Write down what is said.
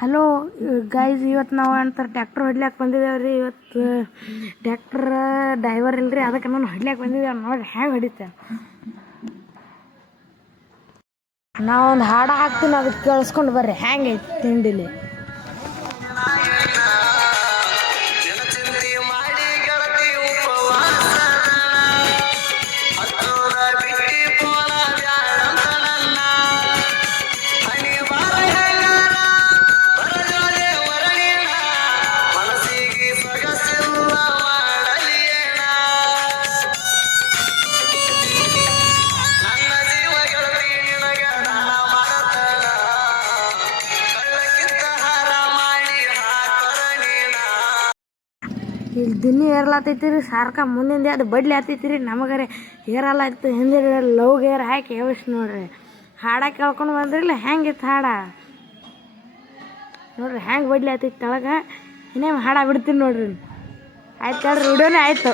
Hello guys, ಇವತ್ತು ನಾವು ಅಂತಾರೆ ಟ್ಯಾಕ್ಟ್ರ್ ಹೊಡ್ಲಿಕ್ಕೆ ಬಂದಿದ್ದೇವೆ ರೀ. ಇವತ್ತು ಟ್ಯಾಕ್ಟ್ರ್ ಡ್ರೈವರ್ ಇಲ್ರಿ, ಅದಕ್ಕೆ ನಾನು ಹೊಡ್ಲಿಕ್ಕೆ ಬಂದಿದ್ದೇವೆ. ನೋಡಿರಿ ಹೆಂಗೆ ಹೊಡಿತೇವೆ. ನಾವೊಂದು ಹಾಡು ಹಾಕ್ತೀನಿ, ಅದಕ್ಕೆ ಕೇಳಿಸ್ಕೊಂಡು ಬರ್ರಿ ಹೆಂಗೆ ಐತಿ ತಿಂಡಿಲಿ. ಇಲ್ಲಿ ದಿನ ಏರ್ಲಾತೈತಿ ಸಾರ್ಕ ಮುಂದಿಂದ ಅದು ಬಡ್ಲಿ ಆತೈತಿ ರೀ. ನಮಗರೆ ಏರಲ್ಲ ಆಯ್ತು, ಹಿಂದೆ ಲವ್ ಗೇರ್ ಹಾಕಿ ಯಾವಸ್ ನೋಡ್ರಿ. ಹಾಡ ಕೇಳ್ಕೊಂಡು ಬಂದ್ರಿಲ್ಲ ಹೆಂಗಿತ್ತು ಹಾಡ ನೋಡ್ರಿ, ಹೆಂಗೆ ಬಡ್ಲಿ ಆತೈತಿ ತೆಳಗೆ. ಇನ್ನೇನು ಹಾಡ ಬಿಡ್ತೀನಿ ನೋಡ್ರಿ. ಆಯ್ತು ಹೇಳ್ರಿ, ವಿಡಿಯೋನೇ ಆಯಿತು.